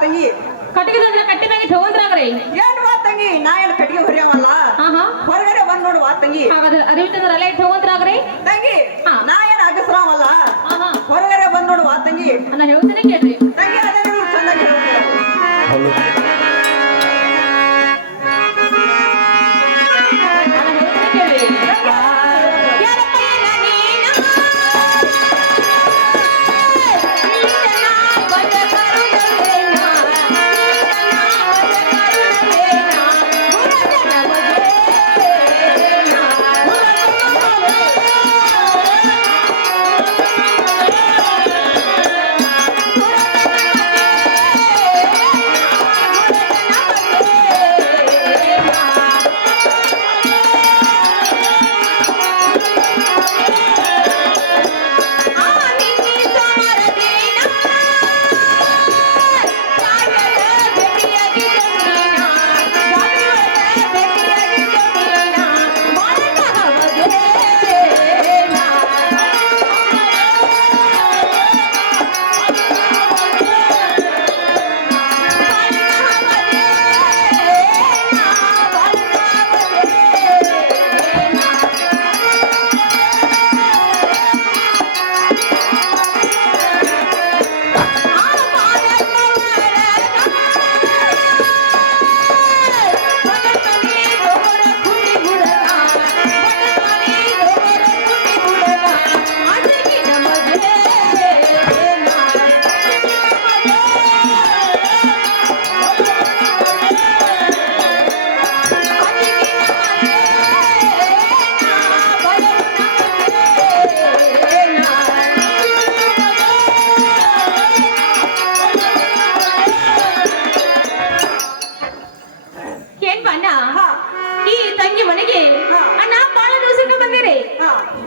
ತಂಗಿ ಕಟ್ಟಿಗೆ ತಂದ್ರೆ ಕಟ್ಟಿ ಮ್ಯಾಗೆ ತಗೊಂಡ್ರಾಗ್ರಿ ಏನ್ ವಾ ತಂಗಿ ನಾ ಏನ್ ಕಟ್ಟಿಗೆ ಹೊರಿಯವಲ್ಲ ಹೊರಗಡೆ ಬಂದ್ ನೋಡು ವಾ ತಂಗಿ ಹಾಗಾದ್ರೆ ಅರಿವಿ ತಂದ್ರೆ ಅಲ್ಲೇ ತಗೊಂಡ್ರಾಗ್ರಿ ತಂಗಿ ನಾ ಏನ್ ಅಗಸ್ರಾವಲ್ಲ ಹೊರಗಡೆ ಬಂದ್ ನೋಡು ವಾ ತಂಗಿ ಅನ್ನ ಹೇಳ್ತೇನೆ ಕೇಳ್ರಿ ತಂಗಿ ಅದೇ ನೀವು ಚೆನ್ನಾಗಿ ಹೇಳ್ತೀರ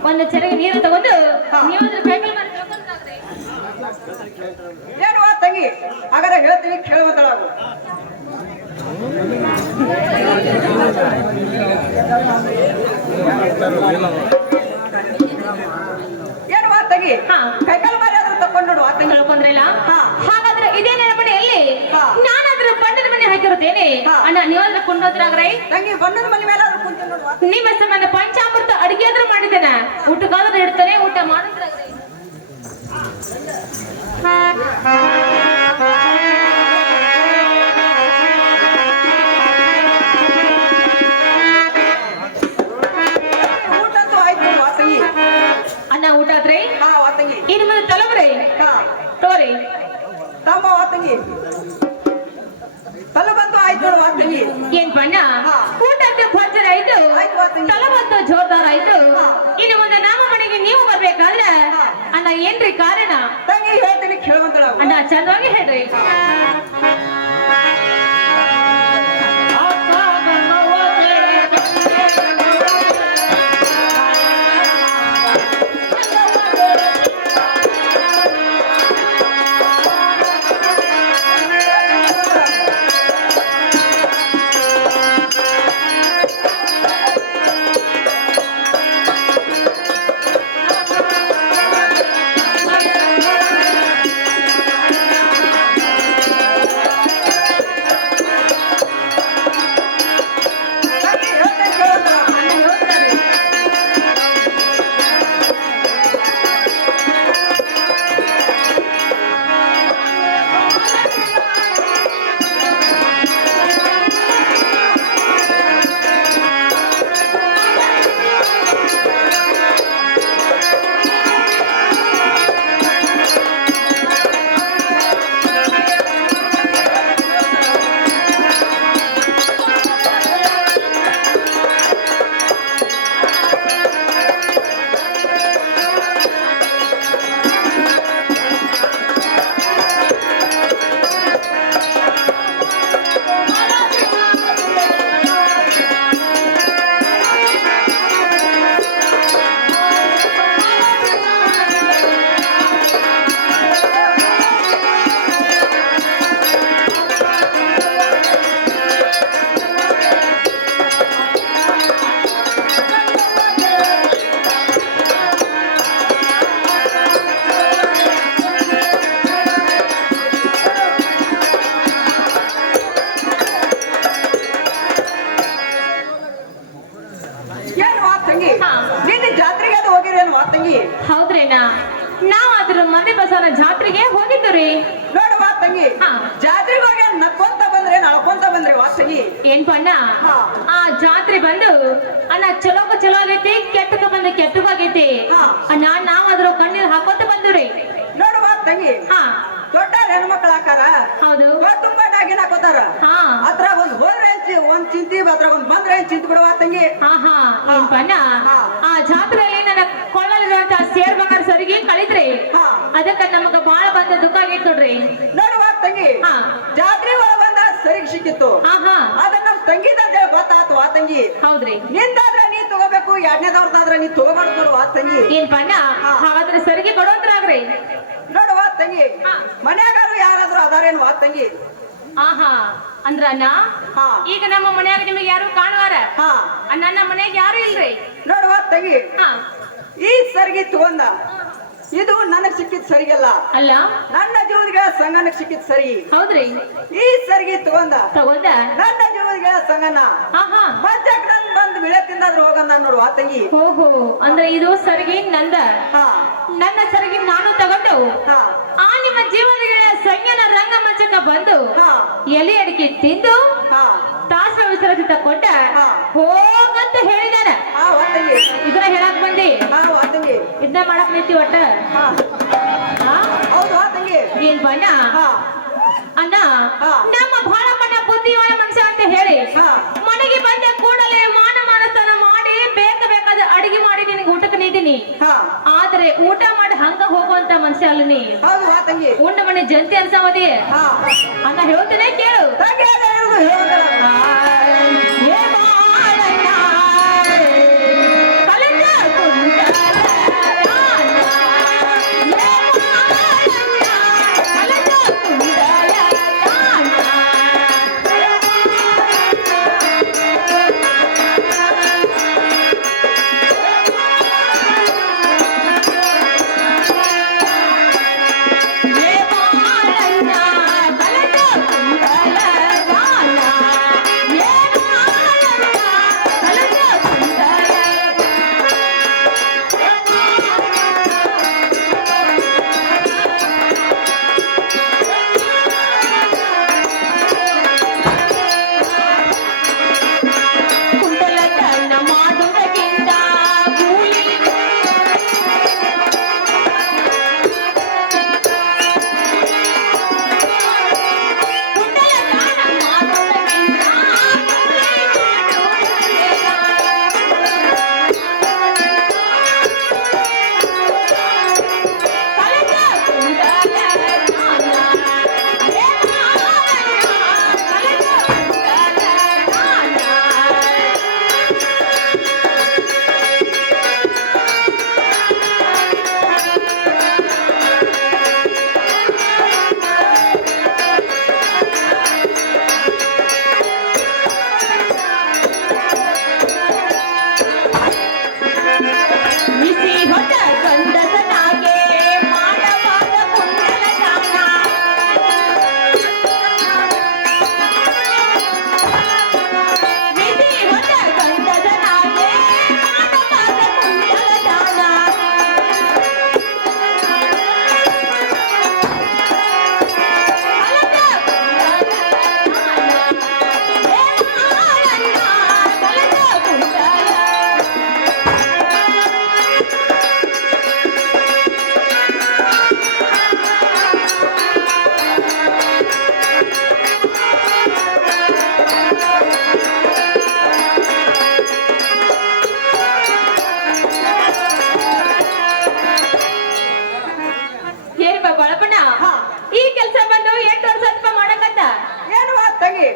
ಒಂದು ಚೆರೆಗೆ ನೀರು ತಗೊಂಡು ನೀವು ಏನು ತಂಗಿ ಹಾಗಾದ್ರೆ ಹೇಳ್ತೀವಿ ಕೇಳುವಂತಳಾಗು ಏನು ತಂಗಿ ಕೈಕಾಲು ಮಾರಿ ಆದ್ರೂ ತಕೊಂಡು ನೋಡು ತಂಗಿ ಹೇಳ್ಕೊಂಡ್ರಲ್ಲ ಹಾಗಾದ್ರೆ ಇದೇ ನೆನಪಣೆಯಲ್ಲಿ ನಾನಾದ್ರೂ ಬಣ್ಣದ ಮನೆ ಹಾಕಿರುತ್ತೇನೆ ಅಣ್ಣ ನೀವಾದ್ರೂ ಕೊಂಡೋದ್ರಾಗ್ರೈ ತಂಗಿ ಬಣ್ಣದ ಮನೆ ಮೇಲೆ ಕುಂತು ನೋಡುವ ನಿಮ್ಮ ಸಂಬಂಧ ಪಂಚಾಮೃತ ಅಡಿಗೆ ಆದ್ರೂ ಮಾಡಿದ್ದೇನೆ ಊಟಕ್ಕಾದ್ರೂ ಇಡ್ತಾನೆ ಊಟ ಮಾಡಿದ್ರಾಗ್ರೈ ಊಟಂತೂ ಆಯ್ತು ತಂಗಿ ಅಣ್ಣ ಊಟ ಆದ್ರಿ ತಂಗಿ ಇನ್ನು ಮುಂದೆ ತಲಬ್ರಿ ತೋರಿ ತಮ್ಮ ತಂಗಿ ತಲಬಂತು ಆಯ್ತು ನೋಡುವ ತಂಗಿ ಏನ್ ಬಣ್ಣ ಊಟಕ್ಕೆ ಭರ್ಜರಿ ಆಯ್ತು ತಲಬಂತು ಜೋರ್ದಾರ್ ಆಯ್ತು ಇನ್ನು ಮುಂದೆ ನಮ್ಮ ಮನೆಗೆ ನೀವು ಬರ್ಬೇಕಾದ್ರೆ ಅಣ್ಣ ಏನ್ರಿ ಕಾರಣ ತಂಗಿ ಹೇಳ್ತೀನಿ ಕೇಳುವಂತಳ ಅಣ್ಣ ಚಂದವಾಗಿ ಹೇಳ್ರಿ ನಾವ್ ಅದ್ರ ಮನೆ ಬಸವನ ಜಾತ್ರೆಗೆ ಹೋಗಿದ್ದು ರೀ. ನೋಡುವ ತಂಗಿ ಹಾ. ಜಾತ್ರೆಗೆ ಹೋಗಿ ನಕ್ಕೊಂತ ಬಂದ್ರೆ ನಳ್ಕೊಂತ ಬಂದ್ರೆ ವಾ ತಂಗಿ. ಏನ್ಪ ಅಣ್ಣ ಹಾ. ಆ ಜಾತ್ರೆ ಬಂದು ಅಣ್ಣ ಚಲೋ ಆಗೈತಿ, ಕೆಟ್ಟಕ ಬಂದ ಕೆಟ್ಟವಾಗೈತಿ ಹಾ. ಅಣ್ಣ. ನಾವ್ ಅದ್ರ ಕಣ್ಣೀರ್ ಹಾಕೋತ ಬಂದ್ರಿ. ನೋಡುವ ತಂಗಿ ಹಾ ದೊಡ್ಡ ಹೆಣ್ಮಕ್ಳ ಹಾಕಾರ ಹೌದು. ತುಂಬಾ ಡಾಗಿನ ಹಾಕೋತಾರ. ಹಾ ಅದ್ರಾಗ ಒಂದ್ ಹೋದ್ರೆ ಒಂದ್ ಚಿಂತಿ ಅದ್ರಾಗ ಒಂದ್ ಬಂದ್ರೆ ಚಿಂತಿ ಬಿಡುವ ತಂಗಿ. ಹಾ ಹಾ ಏನ್ಪ ಅಣ್ಣ ಹಾ. ಆ ಜಾತ್ರೆಯಲ್ಲಿ ನನ್ನ ಕೊಳ್ಳಲಿರುವಂತ ಸೇರ್ ಬಂಗಾರ ಸರಿಗೆ ಕಳಿದ್ರಿ. ಹಾ. ಅದಕ್ಕ ನಮಗ ಬಾಳ ಬಂದ ದುಃಖ ಆಗೈತ್ ನೋಡ್ರಿ. ನೋಡುವ ತಂಗಿ ಹಾ. ಜಾತ್ರೆ ಒಳಗ ಬಂದ ಸರಿಗೆ ಸಿಕ್ಕಿತ್ತು. ಹಾ ಹಾ ಅದ ನಮ್ ತಂಗಿದಂತ ಗೊತ್ತಾತು ಆ ತಂಗಿ. ಹೌದ್ರಿ. ನಿಂದಾದ್ರ ನೀ ತಗೋಬೇಕು, ಎರಡನೇದವ್ರದಾದ್ರ ನೀ ತಗೋಬಾರ್ದು ನೋಡುವ ಆ ತಂಗಿ. ಏನ್ಪ ಅಣ್ಣ ಹಾ. ಹಾಗಾದ್ರೆ ಸರಿಗೆ ಕೊಡೋದ್ರಾಗ್ರಿ. ನೋಡುವ ತಂಗಿ ಹಾ. ಮನ್ಯಾಗಾದ್ರು ಯಾರಾದ್ರೂ ಅದಾರೇನು ಆ ತಂಗಿ. ಆಹಾ ಅಂದ್ರ ಅಣ್ಣ ಹಾ. ಈಗ ನಮ್ಮ ಮನ್ಯಾಗ ನಿಮಗೆ ಯಾರು ಕಾಣುವಾರ? ಹಾ. ಅಣ್ಣ ನಮ್ಮ ಮನ್ಯಾಗ ಯಾರು ಇಲ್ರಿ. ನೋಡುವ ತಂಗಿ ಹಾ ಈ ಸರಿಗೆ ತಗೊಂಡ ಇದು ನನಗ್ ಸಿಕ್ಕಿದ್ ಸರಿಗಲ್ಲ, ಅಲ್ಲ ನನ್ನ ಜೀವನಿಗೆ ಸಂಗನಕ್ ಸಿಕ್ಕಿದ್ ಸರಿ. ಹೌದ್ರಿ. ಈ ಸರಿಗೆ ತಗೊಂಡ ತಗೊಂಡ ನನ್ನ ಜೀವನಿಗೆ ಸಂಗನ ಆಹಾ ಮಜ್ಜಕ್ ನನ್ ಬಂದ್ ಬೆಳೆ ತಿಂದಾದ್ರು ಹೋಗಂದ ನೋಡುವ ಆ ತಂಗಿ. ಓಹೋ ಅಂದ್ರೆ ಇದು ಸರಿಗೆ ನಂದ. ಹಾ. ನನ್ನ ಸರಿಗೆ ನಾನು ತಗೊಂಡು ಹಾ. ಆ ನಿಮ್ಮ ಜೀವನಿಗೆ ಸಂಗನ ರಂಗಮಂಚಕ ಬಂದು ಹಾ. ಎಲೆ ಅಡಿಕೆ ತಿಂದು ಹಾ. ತಾಸ್ರ ವಿಸರ್ಜಿ ತಕೊಂಡ ಹಾ. ಹೋಗಂತ ಹೇಳಿದಾನ. ಹಾ ಆ ತಂಗಿ. ಇದನ್ನ ಹೇಳಕ್ ಬಂದಿ, ಹಾ ಆ ತಂಗಿ. ಇದನ್ನ ಮಾಡಕ್ ನಿಂತಿ ಒಟ್ಟ. ಹಾ. ಹಾ? ಹೌದು ಆ ತಂಗಿ. ಏನ್ ಬಣ್ಣ ಹಾ. ಅಣ್ಣ ಹಾ. ನಮ್ಮ ಬಾಳಪ್ಪನ ಬುದ್ಧಿವಾಳ ಮನುಷ್ಯ ಅಂತ ಹೇಳಿ ಹಾ. ಮನೆಗೆ ಬಂದ ಕೂಡಲೇ ಮಾನಸನ ಮಾಡಿ ಬೇಕಾದ ಅಡಿಗೆ ಮಾಡಿ ನಿನಗೆ ಊಟಕ್ಕೆ ನೀಡಿನಿ. ಹಾ. ಆದ್ರೆ ಊಟ ಮಾಡಿ ಹಂಗ ಹೋಗುವಂತ ಮನುಷ್ಯ ಅಲ್ಲ ನೀ. ಹೌದು ಆ ತಂಗಿ. ಉಂಡ ಮನೆ ಜಂತಿ ಅನ್ಸವದಿ. ಹಾ. ಅಣ್ಣ ಹೇಳ್ತೇನೆ ಕೇಳು. ತಂಗಿ ಅದ ಹೇಳುದು ಹೇಳೋದಲ್ಲ. ಏ ಬಾಳಣ್ಣ, ಕಲಂಡ ಕುಂಡಲ ದಾನ. ಏ ಬಾಳಣ್ಣ, ಕಲಂಡ ಕುಂಡಲ ದಾನ.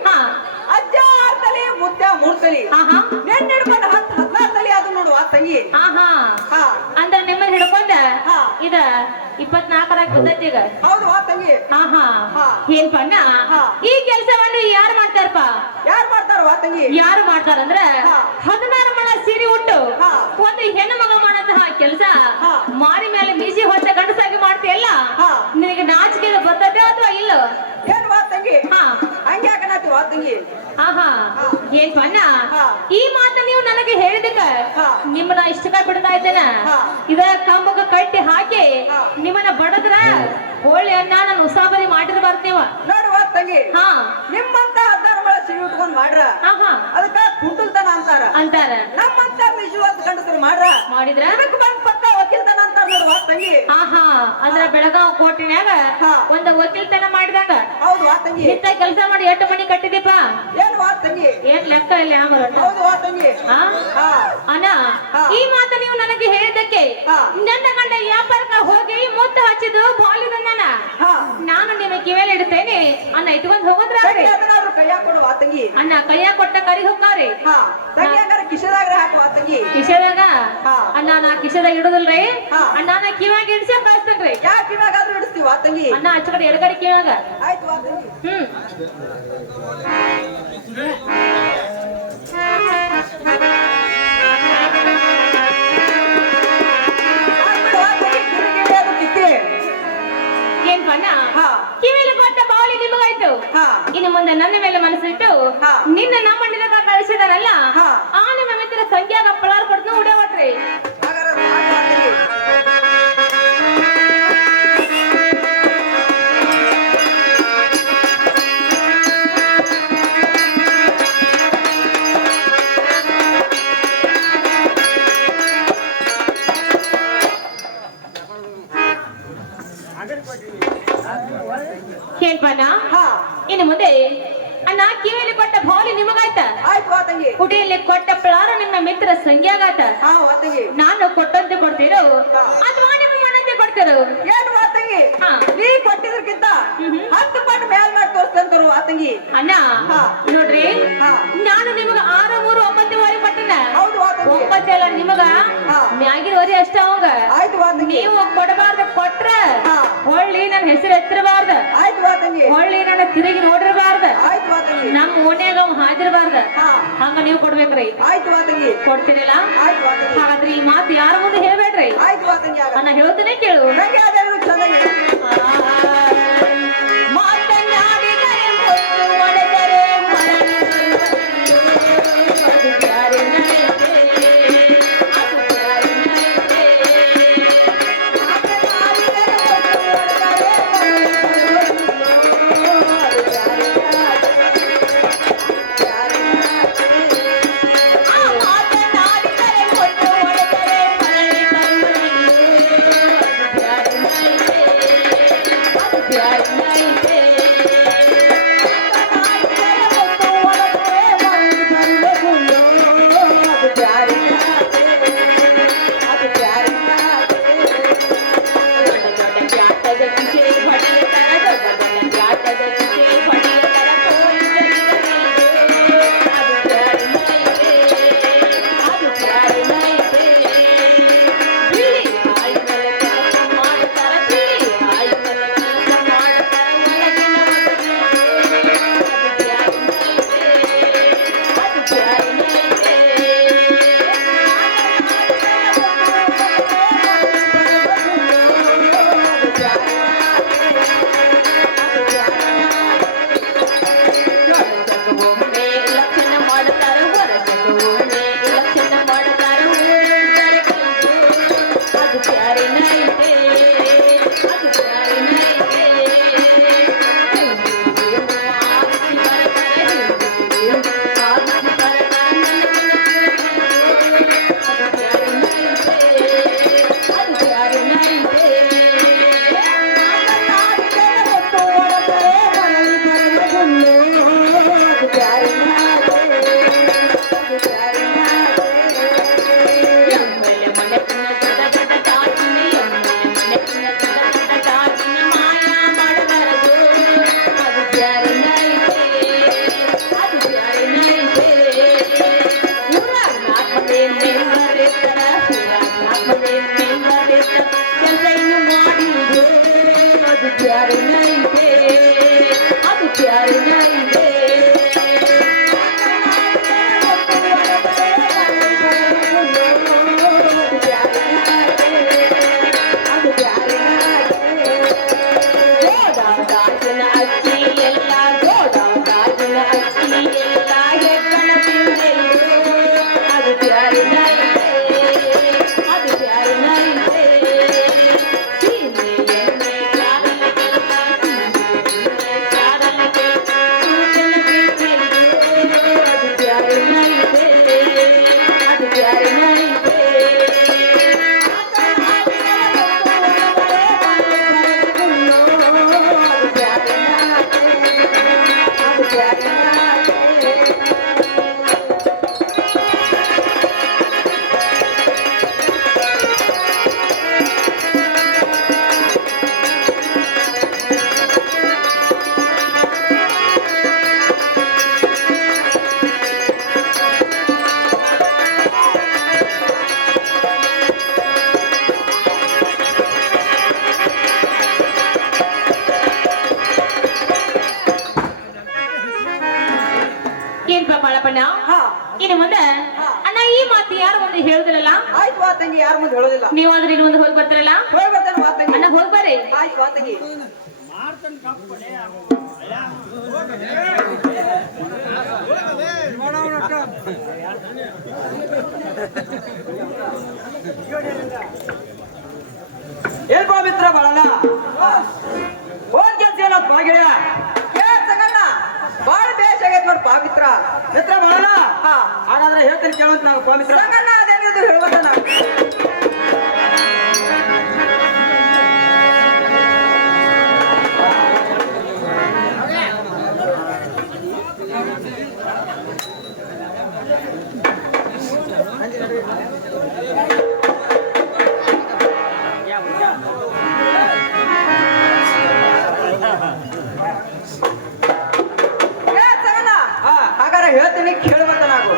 ಹಾ. ಅಜ್ಜ ಆರ್ತಲಿ ಮುದ್ದ ಮೂರ್ತಲಿ ಆಹಾ. ನೆನ್ ಹಿಡ್ಕೊಂಡು 10-14 ಅದು ನೋಡುವ ತಂಗಿ. ಆಹಾ ಹಾ. ಅಂದ್ರ ನಿಮ್ಮನ್ನ ಹಿಡ್ಕೊಂಡ ಹಾ. ಇದ 24 ಬಂದೈತಿ ಈಗ. ಹೌದು ಆ ತಂಗಿ. ಆಹಾ ಹಾ. ಏನ್ಪ ಅಣ್ಣ ಹಾ. ಈ ಕೆಲಸವನ್ನು ಯಾರು ಮಾಡ್ತಾರಪ್ಪ? ಯಾರು ಮಾಡ್ತಾರ ಆ ತಂಗಿ? ಯಾರು ಮಾಡ್ತಾರಂದ್ರ ಹಾ. 16 ಮಣ ಸೀರೆ ಉಟ್ಟು ಹಾ. ಒಂದು ಹೆಣ್ಣು ಮಗ ಮಾಡಂತಹ ಕೆಲಸ ಹಾ. ಮಾರಿ ಮೇಲೆ ಮೀಸಿ ಹೊತ್ತ ಗಂಡಸಾಗಿ ಮಾಡ್ತೀಯಲ್ಲ, ಹಾ. ನಿನಗೆ ನಾಚಿಕೆ ಬರ್ತದೆ ಅಥವಾ ಇಲ್ಲ? ಏನ್ ವಾ ತಂಗಿ? ಹಾ ಹಂಗ್ಯಾಕನಾತಿ ವಾ ತಂಗಿ? ಆಹಾ ಹಾ. ಏನ್ ಬಣ್ಣ ಹಾ. ಈ ಮಾತ ನೀವು ನನಗೆ ಹೇಳಿದಕ್ಕ ಹಾ. ನಿಮ್ಮನ್ನ ಇಷ್ಟಕ ಬಿಡ್ತಾ ಇದ್ದೇನ ಹಾ. ಇದ ಕಂಬಗ ಕಟ್ಟಿ ಹಾಕಿ ಹಾ. ನಿಮ್ಮನ್ನ ಬಡದ್ರ ಹೋಳಿ ಅನ್ನ ನಾನು ಉಸಾಬರಿ ಮಾಡಿರ್ಬಾರ್ದು ನೀವ ನೋಡುವ ತಂಗಿ ಹಾ ನಿಮ್ಮಂತ ಅರ್ಧಾರಮಳ ಸಿಗಿ ಉಟ್ಕೊಂಡ್ ಮಾಡ್ರ ಆಹಾ ಅದಕ್ಕ ಕುಂಟಲ್ತನ ಅಂತಾರ ಅಂತಾರ ನಮ್ಮಂತ ಮಿಜುವಾದ ಗಂಡಸರು ಮಾಡ್ರ ಮಾಡಿದ್ರ ಅದಕ್ಕೆ ಬಂದ್ ಪಕ್ಕ ವಕೀಲ್ತನ ಅಂತಾರ ನೋಡುವ ತಂಗಿ ಆಹಾ ಅಂದ್ರ ಬೆಳಗಾವ್ ಕೋಟಿನ್ಯಾಗ ಹಾ. ಒಂದ ವಕೀಲ್ತನ ಮಾಡಿದಾಗ ಹೌದು ವಾ ತಂಗಿ ಇಂತ ಕೆಲಸ ಮಾಡಿ ಎಷ್ಟು ಮನಿ ಕಟ್ಟಿದೀಪ ಏನ್ ವಾ ತಂಗಿ ಏನ್ ಲೆಕ್ಕ ಇಲ್ಲ ಯಾವ ಹೌದು ವಾ ತಂಗಿ ಹಾ ಹಾ ಅಣ್ಣ ಹಾ. ಈ ಮಾತು ನೀವು ನನಗೆ ಹೇಳಿದ್ದಕ್ಕೆ ಹಾ. ನನ್ನ ಗಂಡ ವ್ಯಾಪಾರಕ್ಕ ಹೋಗಿ ಮುತ್ತು ಹಚ್ಚಿದ್ದು ಬಾಲಿದ ಹಾ ನಾನು ನಿಮಗೆ ಕಿವಿಯಲ್ಲಿ ಇಡ್ತೇನೆ ಅನ್ನ ಇಟ್ಕೊಂಡ್ ಹೋಗದ್ರ ತಂಗಿ ಅದನ್ನಾದ್ರೂ ಕೈಯಾಗ ಕೊಡು ವಾ ತಂಗಿ ಅನ್ನ ಕೈಯ ಕೊಟ್ಟ ಕರಿ ಹೋಗ್ತಾವ್ರಿ ಹಾ ತಂಗಿ ಹಂಗಾರ ಕಿಶದಾಗ್ರೆ ಹಾಕು ವಾ ತಂಗಿ ಕಿಶದಾಗ ಹಾ. ಅನ್ನ ನಾ ಕಿಶದಾಗ ಇಡುದಿಲ್ರಿ ಹಾ. ಅಣ್ಣ ನಾ ಕಿವಾಗ ಇಡ್ಸಿ ಕಳಿಸ್ತೇನ್ರಿ ಯಾಕೆ ಇವಾಗಾದ್ರೂ ಇಡಿಸ್ತೀವಿ ವಾ ತಂಗಿ ಅನ್ನ ಆಚೆ ಕಡೆ ಎಡಗಡೆ ಕಿವಾಗ ಆಯ್ತು ವಾ ತಂಗಿ ಹ್ಮ್ ಆಗ್ಬಿಡು ವಾ ತಂಗಿ, ಕಿರಿಕಿರಿ ಅದು ಕಿತ್ತಿ. ಏನ್ ಬಣ್ಣ ಹಾ. ಕಿವಿಲಿ ಕೊಟ್ಟ ಬಾವಲಿ ನಿಮಗಾಯ್ತು ಹಾ. ಇನ್ನು ಮುಂದೆ ನನ್ನ ಮೇಲೆ ಮನಸ್ಸಿಟ್ಟು ಹಾ. ನಿನ್ನ ನಮ್ಮಣ್ಣಿನ ಕಳಿಸಿದಾರಲ್ಲ ಹಾ. ಆ ನಿಮ್ಮ ಮಿತ್ರ ಸಂಖ್ಯಾಗ ಪಳಾರ್ ಕೊಡ್ತು ಉಡ್ಯಾವಟ್ರಿ ಹಾಗಾದ್ರೆ ಅದು ಹಾಕು ವಾ ತಂಗಿ. ಕೇಳ್ಬಣ್ಣ ಹಾ ಇನ್ನು ಮುಂದೆ ಅಣ್ಣ ಕಿವಿಯಲ್ಲಿ ಕೊಟ್ಟ ಬಾವಲಿ ನಿಮಗಾಯ್ತ ಆಯ್ತು ವಾ ತಂಗಿ ಕುಟಿಯಲ್ಲಿ ಕೊಟ್ಟ ಪಳಾರ ನಿಮ್ಮ ಮಿತ್ರ ಸಂಖ್ಯಾಗಾತ ಹಾ ವಾ ತಂಗಿ ನಾನು ಕೊಟ್ಟಂತೆ ಕೊಡ್ತೀರೋ ಹಾ. ಅಥವಾ ನಿಮ್ಮ ಮನಂತೆ ಕೊಡ್ತೀರೋ ಏನು ವಾ ತಂಗಿ ಹಾ. ನೀ ಕೊಟ್ಟಿದ್ರಕ್ಕಿಂತ ಹ್ಮ್. 10 ಪಟ್ಟು ಮೇಲ್ ಮಾಡಿ ತೋರಿಸ್ತಂತರು ವಾ ತಂಗಿ ಅಣ್ಣ ಹಾ. ನೋಡ್ರಿ ಹಾ. ನಾನು ನಿಮಗ 6, 3, 9 ಪಟ್ಟನ ಹೌದು ವಾ ತಂಗಿ 9 ಅಲ್ಲ ನಿಮಗ ಹಾ. ಮ್ಯಾಗಿನ ವರಿ ಅಷ್ಟ ಅವಂಗ ಆಯ್ತು ವಾ ತಂಗಿ ನೀವು ಕೊಡಬಾರ್ದ ಕೊಟ್ರ ಹಾ. ಹೊಳ್ಳಿ ನನ್ನ ಹೆಸರು ಎತ್ತಿರಬಾರ್ದ ಆಯ್ತು ವಾ ತಂಗಿ ಹೊಳ್ಳಿ ನನ್ನ ತಿರುಗಿ ನೋಡಿರಬಾರ್ದ ಆಯ್ತು ವಾ ತಂಗಿ ನಮ್ಮ ಓಣ್ಯಾಗ ಅವ್ ಹಾದಿರಬಾರ್ದ ಹಾ ಹಂಗ ನೀವು ಕೊಡ್ಬೇಕ್ರಿ ಆಯ್ತು ವಾ ತಂಗಿ ಕೊಡ್ತೀರಲ್ಲ ಆಯ್ತು ವಾ ತಂಗಿ ಹಾಗಾದ್ರೆ ಈ ಮಾತು ಯಾರ ಮುಂದೆ ಹೇಳ್ಬೇಡ್ರಿ ಆಯ್ತು ವಾ ತಂಗಿ ಆಗ ನಾ ಹೇಳ್ತೇನೆ ಕೇಳು ನಂಗೆ ಅದೇನು ಚೆನ್ನಾಗಿ ಮಾತನಾಡಿದರೆ ಮುತ್ತು ಒಡೆದರೆ ಮರಳು ಅದು ಯಾರ ನೈತೆ ಅದು ಯಾರ ನೈತೆ ಆ ಮಾತನಾಡಿದರೆ ಮುತ್ತು ಒಡೆದರೆ ಮರಳಿ ಅದು ಯಾರ ನೈತೆ ಅದು ಯಾರ ನೈತೆ प्यारे नहीं थे अब प्यारे नहीं थे ಗೋಡಾಜಿನ ಅಕ್ಕಿ ಎಲ್ಲ ಗೋಡಾಜಿನ ಅಕ್ಕಿ ಎಲ್ಲ ಹೆಗ್ಗಣ ಬಾಳಪ್ಪಣ್ಣ ಹಾ ಇನ್ನು ಮುಂದೆ ಹಾ. ಅಣ್ಣ ಈ ಮಾತು ಯಾರು ಮುಂದೆ ಹೇಳುದಿರಲ್ಲ ಆಯ್ತು ವಾ ತಂಗಿ, ಯಾರ ಮುಂದೆ ಹೇಳೋದಿಲ್ಲ. ನೀವಾದ್ರೆ ಇಲ್ಲಿ ಮುಂದೆ ಹೋಗಿ ಬರ್ತಾರಲ್ಲ ಹೋಗಿ ಬರ್ತೇನೆ ವಾ ತಂಗಿ. ಅಣ್ಣ ಹೋಗಿ ಬರ್ರಿ. ಆಯ್ತು ವಾ ತಂಗಿ. ಏನ್ ಬಾ ಮಿತ್ರ ಬಾಳಣ್ಣ, ಹೋದ್ ಕೆಲ್ಸ ಏನತ್ ಬಾ ಗೆಳೆಯ? ಸಂಗಣ್ಣ ಬಾಳ ಬೇಷ ಆಗೈತ್ ನೋಡ್ ಪಾ ಮಿತ್ರ. ಮಿತ್ರ ಬಾಳಣ್ಣ ಹಾಗಾದ್ರೆ ಹೇಳ್ತೇನೆ ಕೇಳುವಂತ ನಾವು ಪಾ ಮಿತ್ರ. ಸಂಗಣ್ಣ ಅದೇನಿದು ಹೇಳುವಂತ ನಾವು. ಹಾಗಾದ್ರೆ ಹೇಳ್ತೀನಿ ಕೇಳುವಂತ ನಾವು.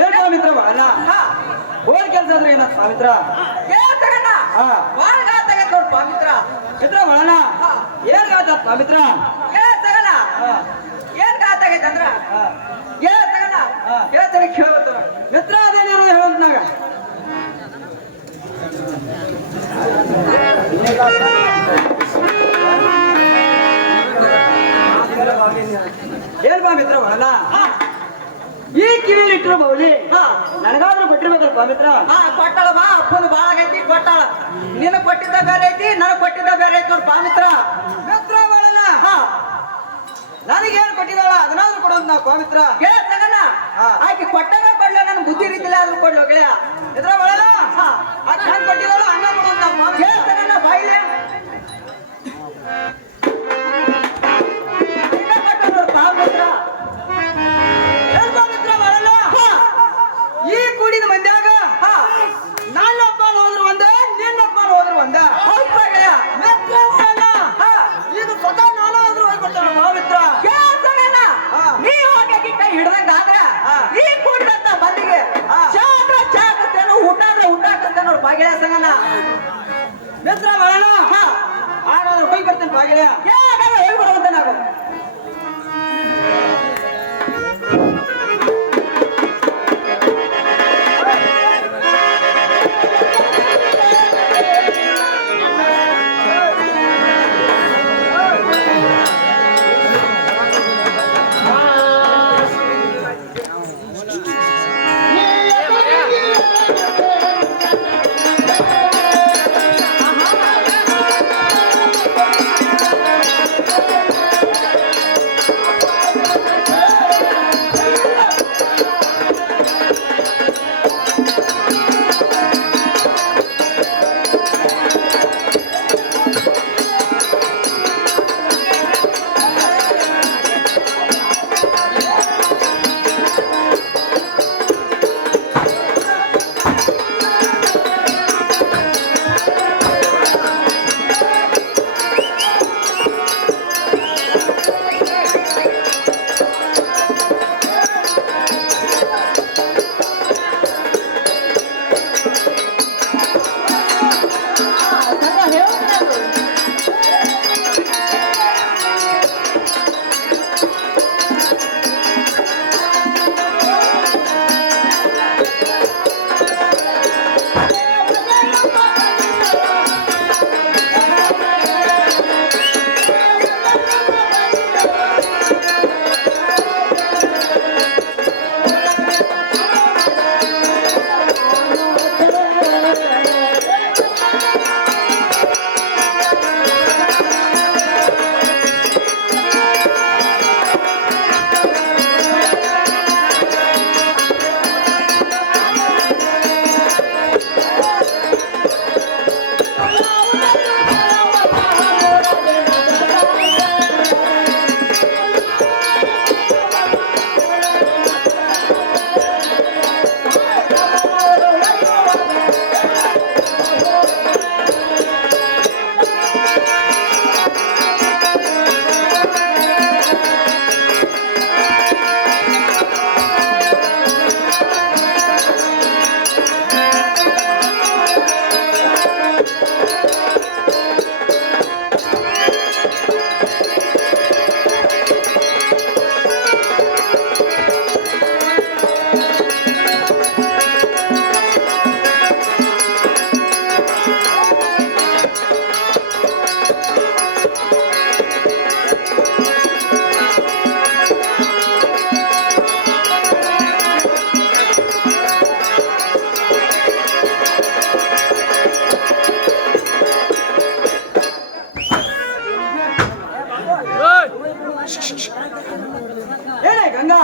ಏನ್ ಮಿತ್ರ ಬಾಳಣ್ಣ, ಹೋದ್ ಕೆಲ್ಸ ಅಂದ್ರೆ ಏನ ಮಿತ್ರ? ಬಾಳ ಗಾತ ಆಗೈತ್ ನೋಡ್ ಪಾ ಮಿತ್ರ. ಮಿತ್ರ ಬಾಳಣ್ಣ ಏನ್ ಗಾತ ಪಾ ಮಿತ್ರ? ಏನ್ ಗಾತ ಆಗೈತ್ ಅಂದ್ರ ಹೇಳ್ತಾನೆ ಕೇಳ್ಬೇಕು ಮಿತ್ರ. ಅದೇನಿರೋ ಹೇಳಂತನಾಗ ಏನ್ ಬಾ ಮಿತ್ರ ಬಾಳಣ್ಣ, ಈ ಕಿವಿಲಿ ಇಟ್ಟಿರೋ ಬೌಲಿ ನನಗಾದ್ರೂ ಕೊಟ್ಟಿರ್ಬೇಕಲ್ಪ ಮಿತ್ರ. ಕೊಟ್ಟಾಳ ಬಾ, ಅಪ್ಪನ ಬಾಳ ಆಗೈತಿ ಕೊಟ್ಟಾಳ. ನಿನಗ್ ಕೊಟ್ಟಿದ್ದ ಬೇರೆ ಐತಿ, ನನಗ್ ಕೊಟ್ಟಿದ್ದ ಬೇರೆ ಐತಿ ನೋಡ್ ಪಾ ಮಿತ್ರ. ಮಿತ್ರ ಬಾಳಣ್ಣ ನನಗೇನ್ ಕೊಟ್ಟಿದ್ದಾಳ ಅದನ್ನಾದ್ರೂ ಕೊಡೋದು ನಾವು ಪಾ ಮಿತ್ರ. ಗೆಳೆಯ ತಗಣ್ಣ, ಆಕೆ ಕೊಟ್ಟಾಗ ಕೊಡ್ಲ, ನನ್ ಬುದ್ಧಿ ರೀತಿಲ್ಲ ಆದ್ರೂ ಕೊಡ್ಲು ಗೆಳೆಯ. ಮಿತ್ರ ಬಾಳಣ್ಣ ಆಕೆ ಹೆಂಗ್ ಕೊಟ್ಟಿದ್ದಾಳ ಹಂಗ ಕೊಡೋದು ನಾವು. ಗೆಳೆಯ ತಗಣ್ಣ ಬಾಯಿಲೆ ನೋಡ್ ಪಾ ಮಿತ್ರ. ಈ ಕೂಡಿದ ಮಂದ್ಯಾಗ ನನ್ನಪ್ಪ ಹೋದ್ರು ಒಂದ, ನಿನ್ನಪ್ಪ ಹೋದ್ರು ಒಂದ. ಇದು ಸ್ವತಃ ನಾನು ಹೋದ್ರು ಹೋಗ್ಬಿಡ್ತಾನ ಮಿತ್ರ. ನೀ ಹೋಗಿ ಕೈ ಹಿಡ್ದಂಗ ಆದ್ರ ಈ ಕೂಡಿದಂತ ಮಂದಿಗೆ ಚಾ ಅಂದ್ರೆ ಚಾ ಆಗತ್ತೇನೋ, ಊಟ ಅಂದ್ರೆ ಊಟ ಆಗತ್ತೇನೋ ಬಾಗಿಲ ಸಂಗನ ಮಿತ್ರ ಬಾಳಣ್ಣ. ಹಾಗಾದ್ರೆ ಹೋಗಿ ಬರ್ತೇನೆ ಬಾಗಿಳೆಯ ಹೋಗಿ ಬರುವಂತೆ ನಾವು ಏನೇ ಗಂಗಾ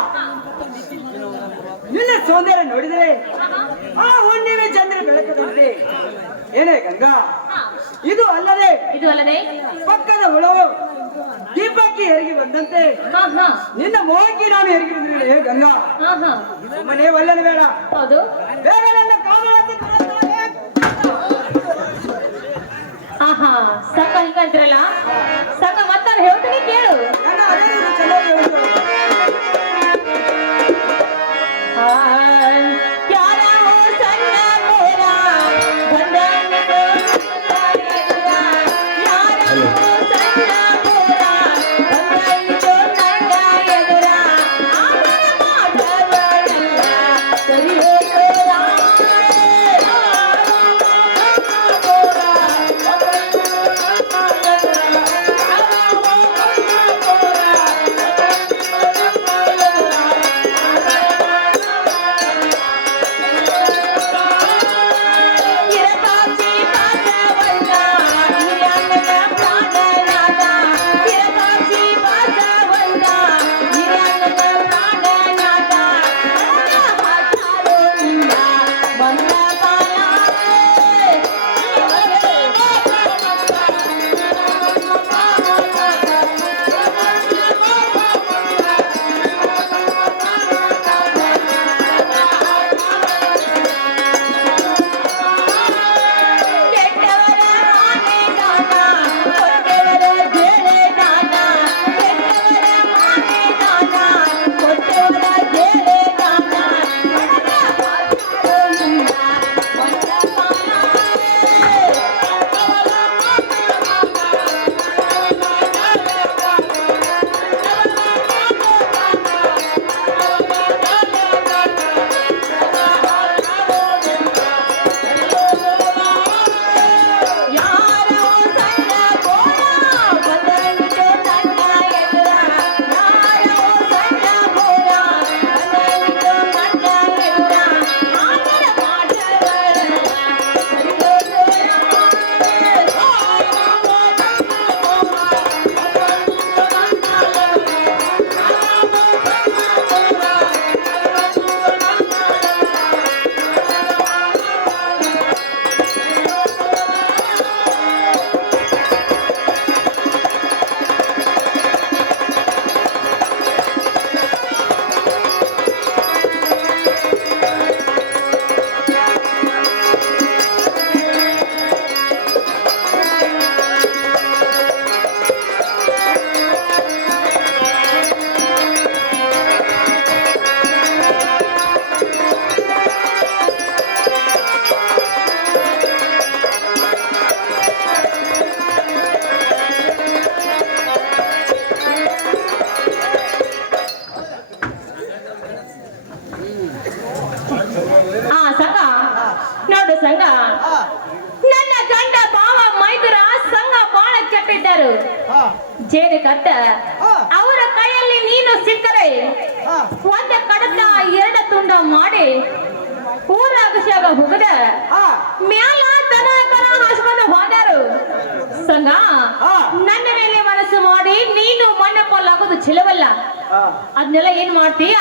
ನಿನ್ನ ಸೌಂದರ್ಯ ನೋಡಿದ್ರೆ ಆ ಹುಣ್ಣಿಮೆ ಚಂದ್ರ ಬೆಳಕು ನೋಡಿದ್ರೆ ಏನೇ ಗಂಗಾ ಇದು ಅಲ್ಲದೆ ಪಕ್ಕದ ಹುಳವು ದೀಪಕ್ಕೆ ಎರಗಿ ಬಂದಂತೆ ನಿನ್ನ ಮೋಹಕ್ಕೆ ನಾನು ಎರಗಿ ಬಂದಿರಲಿ ಗಂಗಾ ಮನೆ ಒಳ್ಳೆನ ಬೇಡ ಹೌದು ಬೇಗ ನನ್ನ ಕಾಮಳಕ್ಕೆ ಆಹಾ ಸಾಕ ಹಿಂಗಂತಿರಲ್ಲ ಸಾಕ ಮತ್ತ ಹೇಳ್ತೀನಿ ಕೇಳು ಗಂಗಾ ಅದೇ ನೀನು ಚೆನ್ನಾಗಿ ಹೇಳಿದ್ರು ಚೇರಿ ಕಟ್ಟ ಹಾ. ಅವರ ಕೈಯಲ್ಲಿ ನೀನು ಸಿಕ್ಕರೆ ಹಾ. ಒಂದು ಕಡತ ಎರಡು ತುಂಡ ಮಾಡಿ ಊರ ಅಭಿಷೇಕ ಹೋಗದ ಹಾ. ಮ್ಯಾಲ ದನ ಕರ ಹಾಸ್ಕೊಂಡು ಹೋದಾರು ಸಂಗ ಹಾ. ನನ್ನ ಮೇಲೆ ಮನಸ್ಸು ಮಾಡಿ ನೀನು ಮಣ್ಣ ಪಲ್ಲಾಗೋದು ಚಿಲವಲ್ಲ ಹಾ. ಅದನ್ನೆಲ್ಲ ಏನ್ ಮಾಡ್ತೀಯ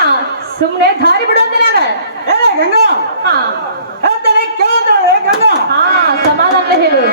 ಸುಮ್ನೆ ದಾರಿ ಬಿಡೋದು ನಾಗ ಏನೇ ಗಂಗಾ ಹಾ ಹೇಳ್ತಾನೆ ಕೇಳ್ತಾಳೆ ಗಂಗಾ ಹಾ ಸಮಾಧಾನ ಹೇಳು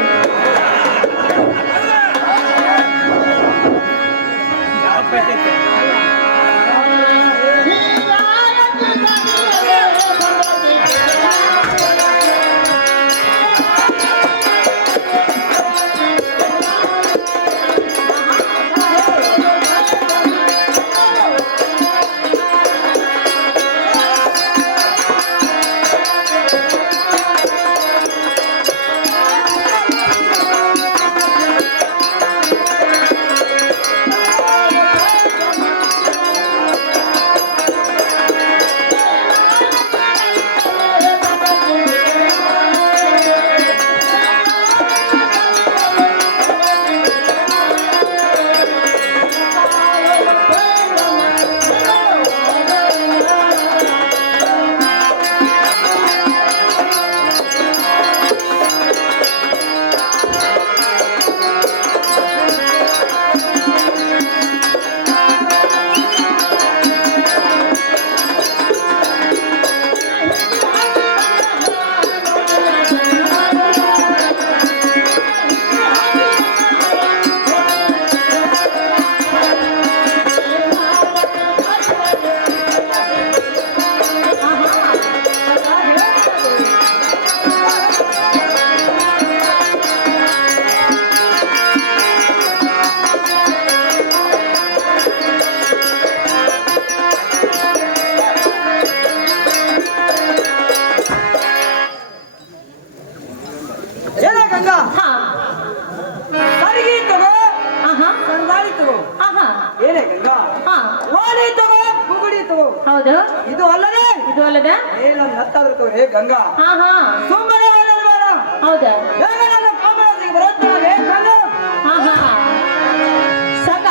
ಏನೇ ಗಂಗಾ ಹಾ ಅಡಿಗೆ ತಗೋ ಆಹಾ ಸಂದಾಳಿ ತಗೋ ಆಹಾ ಏನೇ ಗಂಗಾ ಹಾ ವಾಡಿ ತಗೋ ಬುಗುಡಿ ತಗೋ ಹೌದು ಇದು ಅಲ್ಲದೆ ಇದು ಅಲ್ಲದ ಏನನ್ನ ಹತ್ತಾದ್ರೂ ತಗೋ ಹೇ ಗಂಗಾ ಹಾ ಹಾ ಸುಮ್ಮನೆ ಒಳ್ಳೆದು ಬೇಡ ಹೌದಾ ಬೇಗ ನನ್ನ ಕಾಮರಾಜಿಗೆ ಬರುತ್ತಾಳೆ ಹೇ ಗಂಗಾ ಹಾ ಹಾ ಸಂಗ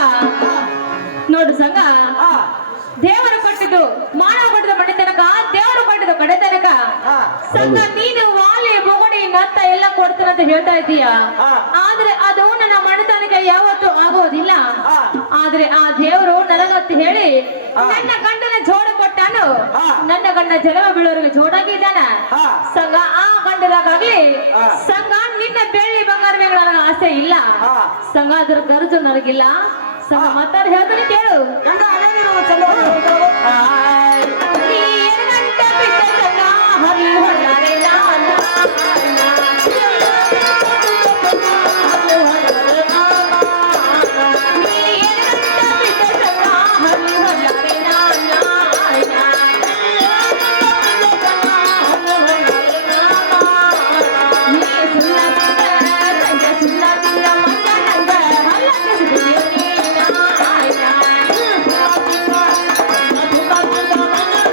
ನೋಡು ಸಂಗ ಹಾ ದೇವರು ಕೊಟ್ಟಿದ್ದು ಮಾನವ ಕೊಟ್ಟಿದ್ದು ಮನೆ ತನಕ ದೇವರು ಕೊಟ್ಟಿದ್ದು ಕಡೆ ತನಕ ಹಾ ಸಂಗ ನೀನು ವಾಲಿ ಬೊಗಡಿ ನತ್ತ ಎಲ್ಲ ಕೊಡ್ತಾನಂತ ಹೇಳ್ತಾ ಇದ್ದೀಯ ಹಾ. ಆದ್ರೆ ಅದು ನನ್ನ ಮನೆತನಕ್ಕೆ ಯಾವತ್ತೂ ಆಗೋದಿಲ್ಲ ಹಾ. ಆದ್ರೆ ಆ ದೇವರು ನನಗತ್ತು ಹೇಳಿ ಹಾ. ನನ್ನ ಗಂಡನ ಜೋಡ ಕೊಟ್ಟಾನು ಹಾ. ನನ್ನ ಗಂಡ ಜಲವ ಬೀಳೋರಿಗೆ ಜೋಡಾಗಿದ್ದಾನ ಹಾ. ಸಂಗ ಆ ಗಂಡದಾಗಲಿ ಹಾ. ಸಂಗ ನಿನ್ನ ಬೆಳ್ಳಿ ಬಂಗಾರ ಮೇಲೆ ನನಗೆ ಆಸೆ ಇಲ್ಲ ಹಾ. ಸಂಗ ಅದ್ರ ಗರಜು ನನಗಿಲ್ಲ ಸಂಗ ಹಾ. ಮತ್ತಾರು ಹೇಳ್ತಾನೆ ಕೇಳು ಗಂಗಾ ಅದೇನಿರು ಚಂದವಾಗಿ ಹೇಳ್ತಾಳು. ನೀರು ಗಂಟ ಬಿಟ್ಟ ಸಂಗ ಹರಿ ಹೊಳ್ಳಾರೆ ನಾನ. Thank you.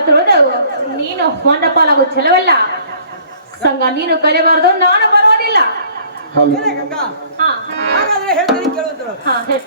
ತೊಳೆದು ನೀನು ಹೊಂಡ ಪಾಲಾಗು ಚೆಲವಲ್ಲ ಸಂಘ. ನೀನು ಕಲಿಬಾರದು, ನಾನು ಬರುವುದಿಲ್ಲ. ಸರಿ ಗಂಗಾ, ಹಾ ಹಾಗಾದ್ರೆ ಹೇಳ್ತೀನಿ ಕೇಳುವಂತಳು. ಹಾ ಹೇಳಿ.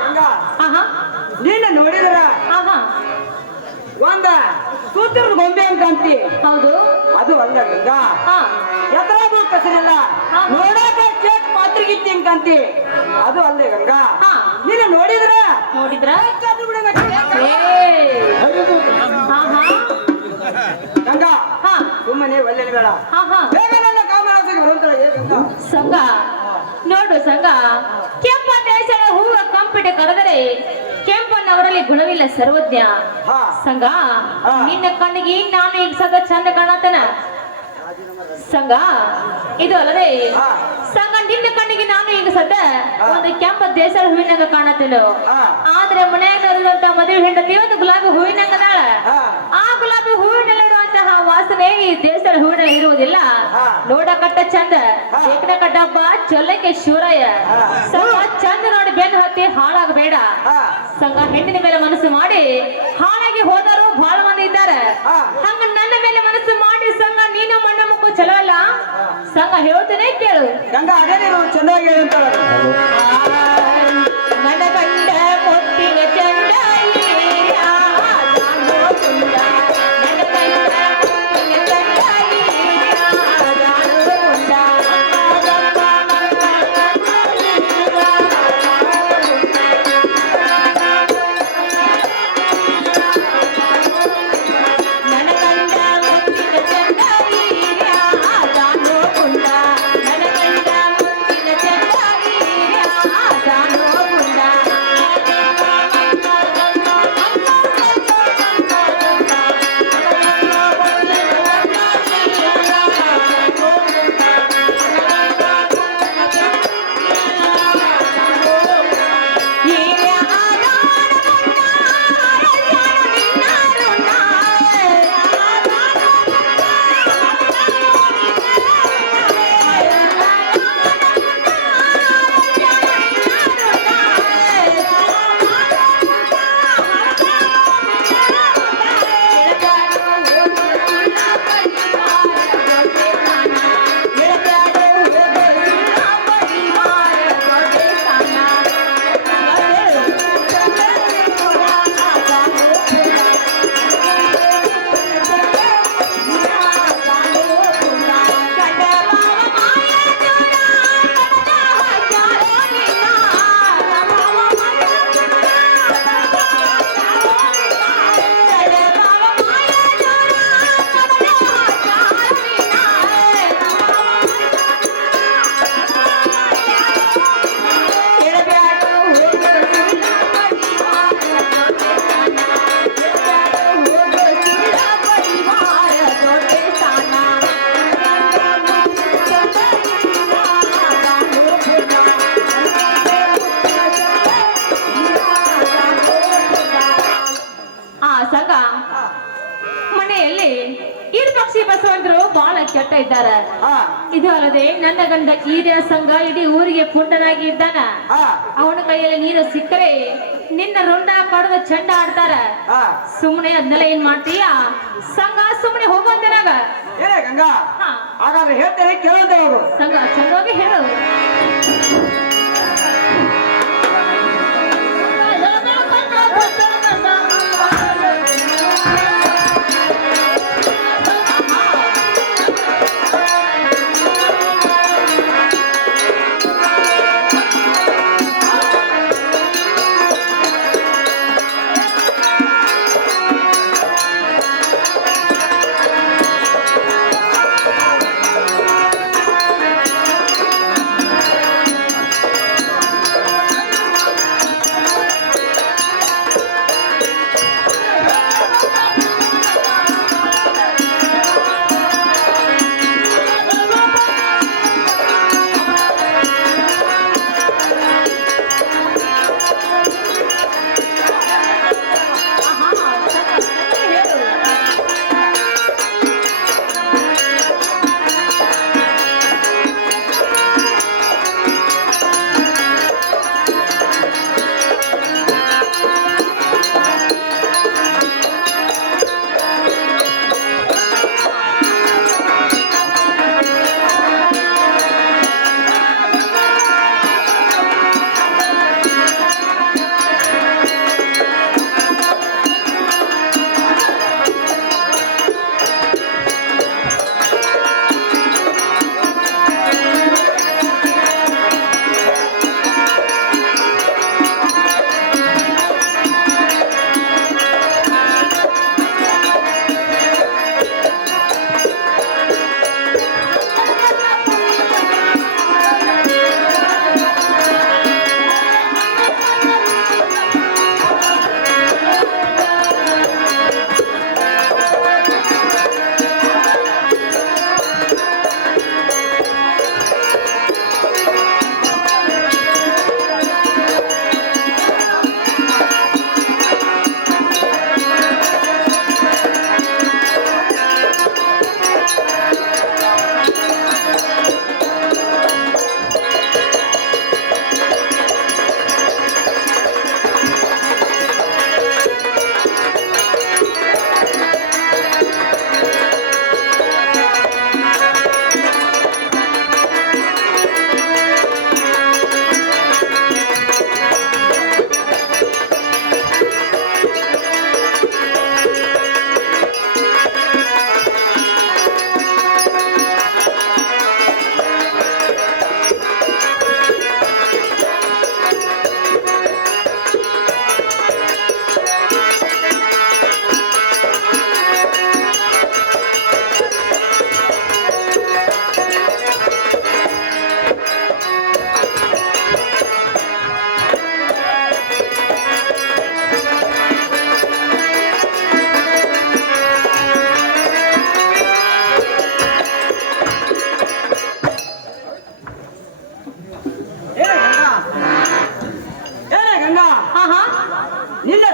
ಗಂಗಾ, ಆಹಾ ನೀನು ನೋಡಿದ್ರ ಆಹಾ ಒಂದ ಸೂತ್ರ ಗೊಂಬೆ ಅಂತ ಅಂತಿ, ಹೌದು. ಅದು ಅಲ್ಲ ಗಂಗಾ. ಹಾ ಎತ್ತರಾಗೂ ಕಸರಿಲ್ಲ, ಹಾ. ನೋಡಾಕ ಚೇಕ್ ಪಾತ್ರಿಗಿತ್ತಿ ಅಂತಿ, ಅದು ಅಲ್ಲೇ ಗಂಗಾ. ಹಾ. ನೀನು ನೋಡಿದ್ರ ನೋಡಿದ್ರ ಅದು ಬಿಡಂಗ ಚೇಕ್. ಹಾ ಹಾ ಗಂಗಾ, ಹಾ ಸುಮ್ಮನೆ ಒಳ್ಳೆ ಬೇಡ, ಹಾ ಹಾ ಬೇಗ ನನ್ನ ಕಾಮರಾಸಿಗೆ ಬರುವಂತಳೆ ಏ ಗಂಗಾ. ಸಂಘ ನೋಡು ಸಂಘ, ಕೆಂಪ ದೇಶದ ಹೂವ ಕಂಪಿಟ ಕರೆದರೆ ಕೆಂಪನ್ನವರಲ್ಲಿ ಗುಣವಿಲ್ಲ ಸರ್ವಜ್ಞ. ಹಾ. ಸಂಘ ಹಾ. ನಿನ್ನ ಕಣ್ಣಿಗೆ ನಾನು ಈಗ ಸದ ಚಂದ ಕಾಣತನ ಸಂಘ. ಇದು ಅಲ್ಲದೆ ಹಾ. ಸಂಘ ನಿನ್ನ ಕಣ್ಣಿಗೆ ನಾನು ಈಗ ಸದ್ದ ಹಾ. ಒಂದು ಕೆಂಪ ದೇಶದ ಹೂವಿನಂಗ ಕಾಣತ್ತೇನು. ಹಾ. ಆದ್ರೆ ಮನೆಯಾಗಿರುವಂತ ಮದುವೆ ಹೆಂಡತಿ ಒಂದು ಗುಲಾಬಿ ಹೂವಿನಂಗದಾಳ. ಹಾ. ಆ ಗುಲಾಬಿ ಹೂವಿನಲ್ಲಿರುವಂತಹ ವಾಸನೆ ಈ ದೇಶದ ಹೂವಿನಲ್ಲಿ ಇರುವುದಿಲ್ಲ. ಹಾ. ನೋಡಕಟ್ಟ ಚಂದ, ಹಾ. ಏಕನ ಕಟ್ಟಪ್ಪ ಚೊಲ್ಲಕ್ಕೆ ಶಿವರಾಯ. ಹಾ. ಸಂಘ ಚಂದ ನೋಡಿ ಬೆನ್ನು ಹತ್ತಿ ಹಾಳಾಗಬೇಡ. ಹಾ. ಸಂಘ ಹೆಣ್ಣಿನ ಮೇಲೆ ಮನಸ್ಸು ಮಾಡಿ ಹಾಳಾಗಿ ಹೋದರು ಬಹಳ ಮಂದಿ ಇದ್ದಾರೆ. ಹಾ. ಹಂಗ ನನ್ನ ಮೇಲೆ ಮನಸ್ಸು ಮಾಡಿ ಸಂಘ ನೀನು ಮಣ್ಣ ಮುಕ್ಕು ಚಲೋ ಅಲ್ಲ. ಸಂಘ ಹೇಳ್ತೇನೆ ಕೇಳು. ಗಂಗಾ, ಅದೇ ನೀನು ಚೆನ್ನಾಗಿ ಹೇಳ್ತಾಳೆ. ನನ್ನ ಕಂಡ ಮುತ್ತಿನ ಚಂದ ನನ್ನ ಕಂಡ ಮುತ್ತಿನ ಕೆಟ್ಟ ಇದ್ದಾರ. ಹಾ ಇದು ಅಲ್ಲದೆ ನನ್ನ ಗಂಡ ಈರಿನ ಸಂಘ ಇಡೀ ಊರಿಗೆ ಪುಂಡನಾಗಿ ಇದ್ದಾನ. ಹಾ ಅವನ ಕೈಯಲ್ಲಿ ನೀರು ಸಿಕ್ಕರೆ ನಿನ್ನ ರುಂಡ ಕಡದ ಚಂಡ ಆಡ್ತಾರ. ಹಾ ಸುಮ್ಮನೆ ಅದನ್ನೆಲ್ಲ ಏನ್ ಮಾಡ್ತೀಯ? ಸಂಘ ಸುಮ್ಮನೆ ಹೋಗುವಂತನಾಗ. ಏನೇ ಗಂಗಾ ಹಾ ಹಾಗಾದ್ರೆ ಹೇಳ್ತೇನೆ ಕೇಳುವಂತ ಹೋಗು. ಸಂಘ ಚಂದವಾಗಿ ಹೇಳು.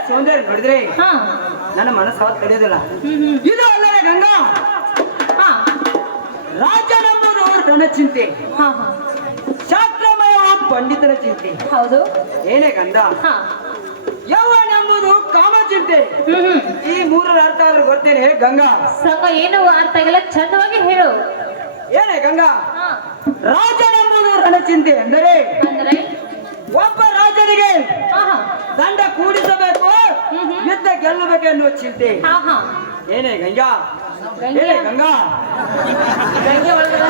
ಸೌಂದರ್ಯ ನೋಡಿದ್ರೆ ಹಾ ನನ್ನ ಮನಸ್ಸು ತಡೆಯೋದಿಲ್ಲ. ಇದು ಅಲ್ಲದೆ ಗಂಗಾ ಹಾ ರಾಜನೆಂಬುದು ಧನ ಚಿಂತೆ, ಹಾ ಹಾ ಶಾಸ್ತ್ರಮಯ ಪಂಡಿತರ ಚಿಂತೆ. ಹೌದು ಏನೇ ಗಂಧ ಹಾ ಯೌವನೆಂಬುದು ಕಾಮ ಚಿಂತೆ. ಈ ಮೂರರ ಅರ್ಥ ಆದ್ರೂ ಬರ್ತೇನೆ ಗಂಗಾ. ಸಂಘ ಏನು ಅರ್ಥ ಆಗಿಲ್ಲ, ಚಂದವಾಗಿ ಹೇಳು. ಏನೇ ಗಂಗಾ ಹಾ ರಾಜನೆಂಬುದು ರಣಚಿಂತೆ ಅಂದರೆ ಅಂದ್ರೆ ಒಬ್ಬ ರಾಜನಿಗೆ ಹಾ ಹಾ ದಂಡ ಕೂಡಿಸಬೇಕು, ಯುದ್ಧ ಗೆಲ್ಲಬೇಕು ಎನ್ನುವ ಚಿಂತೆ. ಹಾ ಹಾ ಏನೇ ಗಂಗಾ ಗಂಗೆ ಏನೇ ಗಂಗಾ ಗಂಗೆ ಒಳಗಡೆ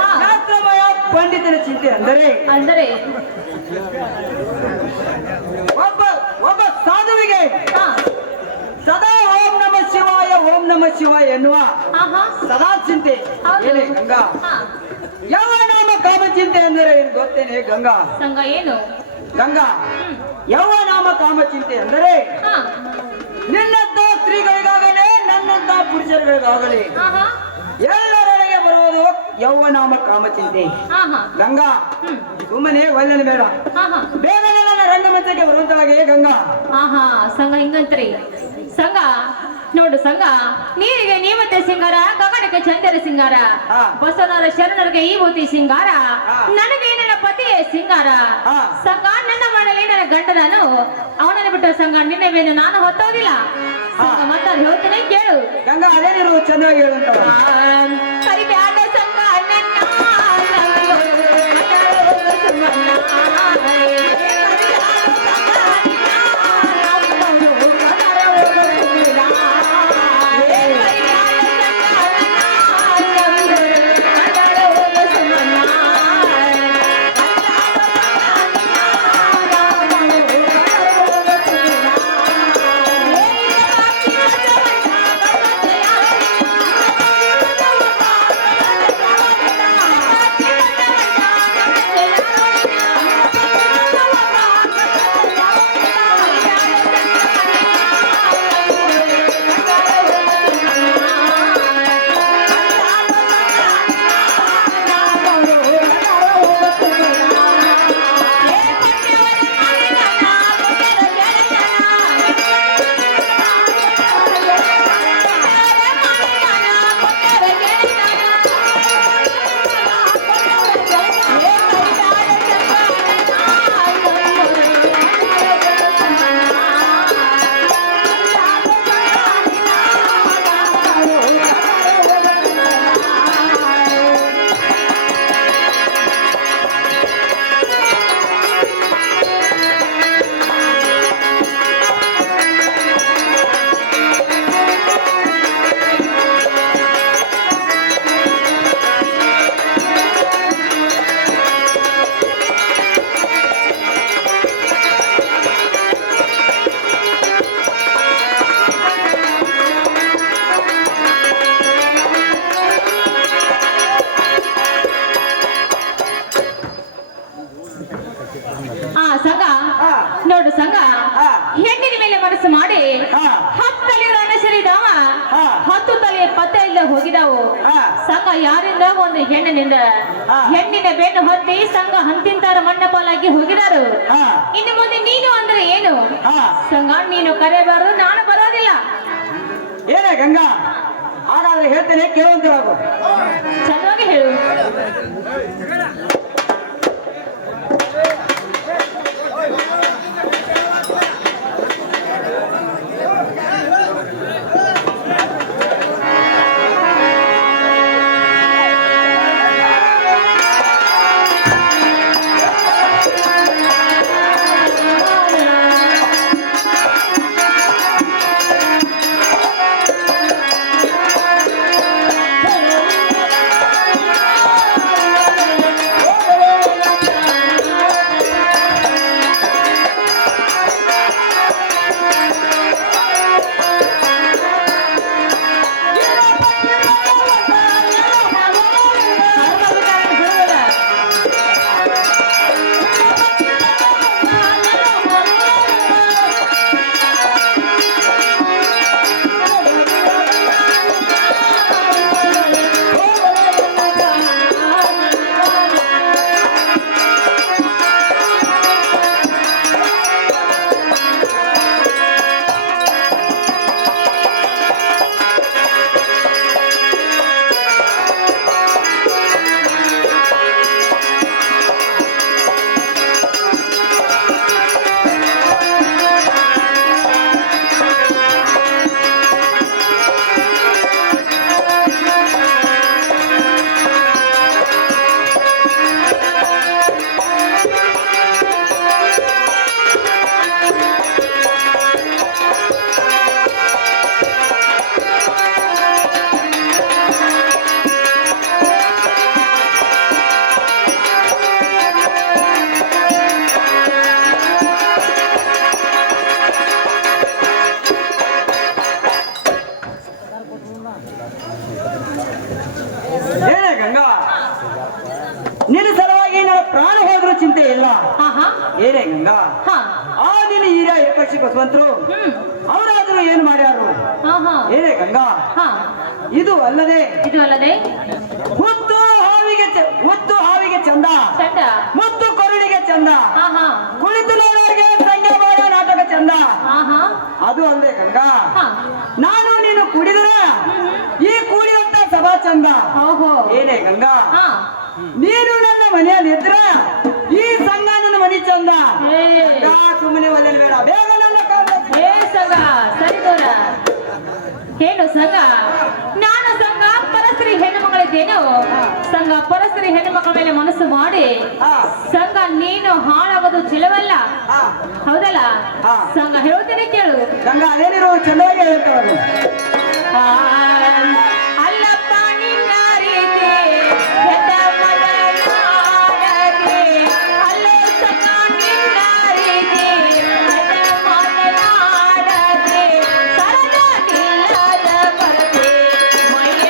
ಹಾ ಶಾಸ್ತ್ರಮಯ ಪಂಡಿತನ ಚಿಂತೆ ಅಂದರೆ ಅಂದರೆ ಒಬ್ಬ ಒಬ್ಬ ಸಾಧುವಿಗೆ ಹಾ ಸದಾ ಓಂ ನಮ ಶಿವಾಯ ಎನ್ನುವ ಹಾ ಹಾ ಸದಾ ಚಿಂತೆ. ಹೌದು. ಏನೇ ಗಂಗಾ ಹಾ ಯಾವ ನಾಮ ಕಾಮ ಚಿಂತೆ ಅಂದರೆ ಏನು ಗೊತ್ತೇನೆ ಗಂಗಾ? ಸಂಘ ಏನು? ಗಂಗಾ ಯಾವ ನಾಮ ಕಾಮ ಚಿಂತೆ ಅಂದರೆ ಹಾ ನಿನ್ನಂತ ಸ್ತ್ರೀಗಳಿಗಾಗಲಿ ನನ್ನಂತ ಪುರುಷರುಗಳಿಗಾಗಲಿ ಹಾ ಹಾ ಎಲ್ಲರೊಳಗೆ ಬರುವುದು ಯೌವನಾಮ ಕಾಮಚಿಂತೆ. ಹಾ ಹಾ ಗಂಗಾ ಸುಮ್ಮನೆ ಒಳ್ಳೆನ ಬೇಡ, ಹಾ ಹಾ ಬೇಗನೆ ನನ್ನ ರಂಗಮಂಚಕ್ಕೆ ಬರುವಂತಾಗೆ ಗಂಗಾ. ಹಾ ಹಾ ಸಂಘ ಹಿಂಗಂತ್ರಿ. ಸಂಘ ನೋಡು ಸಂಘ, ನೀರಿಗೆ ನೀವತ್ತೆ ಸಿಂಗಾರ, ಗಗನಕ್ಕೆ ಚಂದರ ಸಿಂಗಾರ, ಹಾ. ಬಸವನವರ ಶರಣರಿಗೆ ಈ ಮೂತಿ ಸಿಂಗಾರ, ಹಾ. ನನಗೆ ನನ್ನ ಪತಿಯೇ ಸಿಂಗಾರ. ಹಾ. ಸಂಘ, ನನ್ನ ಮಾಡಲಿ ನನ್ನ ಗಂಡ ನಾನು, ಅವನನ್ನು ಬಿಟ್ಟ ಸಂಘ ನಿನ್ನೆವೇನು ನಾನು ಹೊತ್ತೋದಿಲ್ಲ. ಸಂಘ ಮಾತಾಡಿ ಹೇಳ್ತೇನೆ ಕೇಳು. ಗಂಗಾ ಅದೇನಿರು ಚಂದ್ರವಾಗಿ ಹೇಳುವಂತ ಕರಿಬ್ಯಾಡ ಸಂಘ ನನ್ನ ಸಂಘ, ನೋಡು ಸಂಘ, ಹೆಣ್ಣಿನ ಮೇಲೆ ಮನಸ್ಸು ಮಾಡಿ 10 ತಲೆಯ ಅನಸರಿದಾವ, 10 ತಲೆಯ ಪತ್ತೆ ಇಲ್ಲ ಹೋಗಿದಾವು. ಸಂಘ ಯಾರಿಂದ ಒಂದು ಹೆಣ್ಣಿನಿಂದ ಹೆಣ್ಣಿನ ಬೆನ್ನು ಹೊತ್ತಿ ಸಂಘ ಹಂತಿಂತಾರ ಮಣ್ಣ ಪಾಲಾಗಿ ಹೋಗಿದಾರು. ಇನ್ನು ಮುಂದೆ ನೀನು ಅಂದ್ರೆ ಏನು ಸಂಘ? ನೀನು ಕರೆಯಬಾರದು, ನಾನು ಬರೋದಿಲ್ಲ. ಏನೇ ಗಂಗಾ, ಹಾಗಾದ್ರೆ ಹೇಳ್ತೇನೆ ಕೇಳುವಂತರಾಗು. ಚೆನ್ನಾಗಿ ಹೇಳು. ಏನೇ ಗಂಗಾ ಹಾ ಆ ದಿನ ಹಿರಿಯ ಏಕಕ್ಷಿ ಬಸವಂತರು ಅವರಾದರೂ ಏನು ಮಾಡ್ಯಾರು ಏನೇ ಗಂಗಾ ಇದು ಅಲ್ಲದೆ ಹುತ್ತು ಹಾವಿಗೆ ಚಂದ ಮುತ್ತು ಕೊರಳಿಗೆ ಚಂದ ಕುಳಿತು ನೋಡುವರಿಗೆ ಸಂಖ್ಯಾ ನಾಟಕ ಚಂದ ಅದು ಅಲ್ಲದೆ ಗಂಗಾ ನಾನು ಚಂದ. ಓಹೋ ಏನೇ ಗಂಗಾ, ಹಾ ನೀನು ನನ್ನ ಮನೆಯಲ್ಲಿ ಇದ್ರ ಈ ಸಂಘ ನನ್ನ ಮನೆ ಚಂದ. ಏ ಗಂಗಾ, ಸುಮ್ಮನೆ ಒಲ್ಲೆ ಬೇಡ, ಬೇಗ ನನ್ನ ಕಾಲ ಏ ಸಂಘ ಸರಿ ದೂರ ಏನು ಸಂಘ ನಾನು ಸಂಘ ಪರಸ್ತ್ರೀ ಹೆಣ್ಣು ಮಗಳಿದ್ದೇನು ಸಂಘ ಪರಸ್ತ್ರೀ ಹೆಣ್ಣು ಮಕ್ಕಳ ಮೇಲೆ ಮನಸ್ಸು ಮಾಡಿ ಸಂಘ ನೀನು ಹಾಳಾಗೋದು ಚಿಲವಲ್ಲ ಹೌದಲ್ಲ ಸಂಘ ಹೇಳ್ತೇನೆ ಕೇಳು ಗಂಗಾ, ಅದೇನಿರೋ ಚೆನ್ನಾಗಿ ಹೇಳ್ತಾಳೆ. ಆ, ಅಲ್ಲಪ್ಪ ನಿನ್ನ ರೀತಿ ಹೆತ್ತ ಮಗನಾಡದೆ, ಅಲ್ಲೇ ಸಂಘ ನಿನ್ನ ರೀತಿ ಹೆತ್ತ ಮಗನಾಡದೆ, ಸರದ ನಿಲ್ಲದ ಕೊರತೆ ಮೈಯ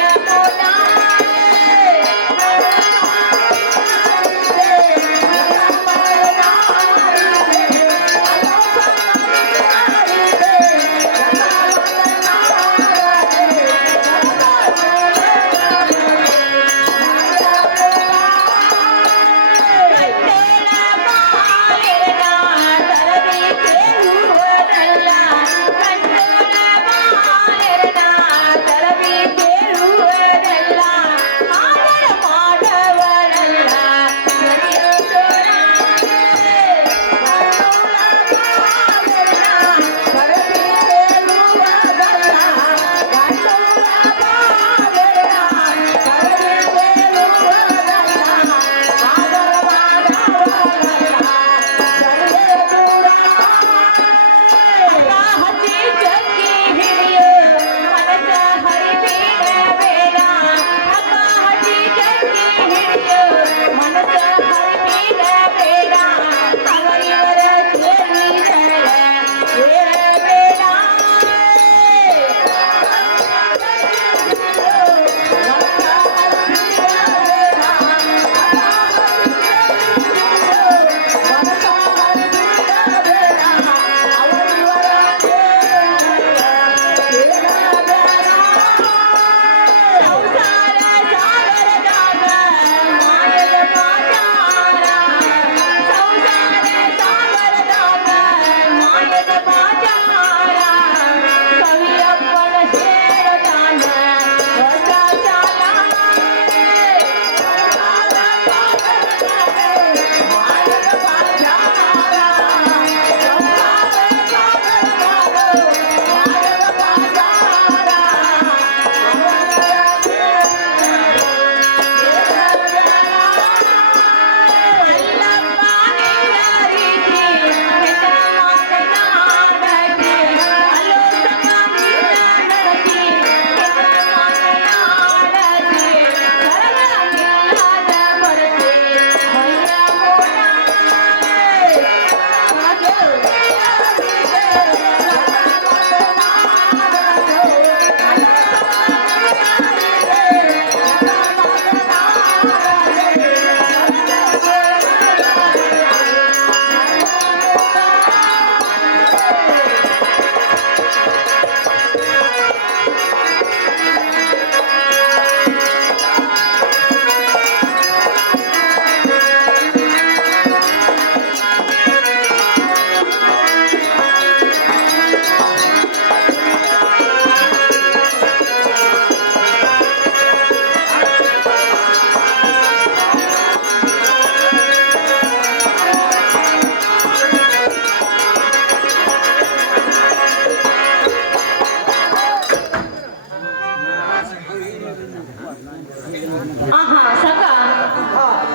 ಆಹಾ ಸಂಘ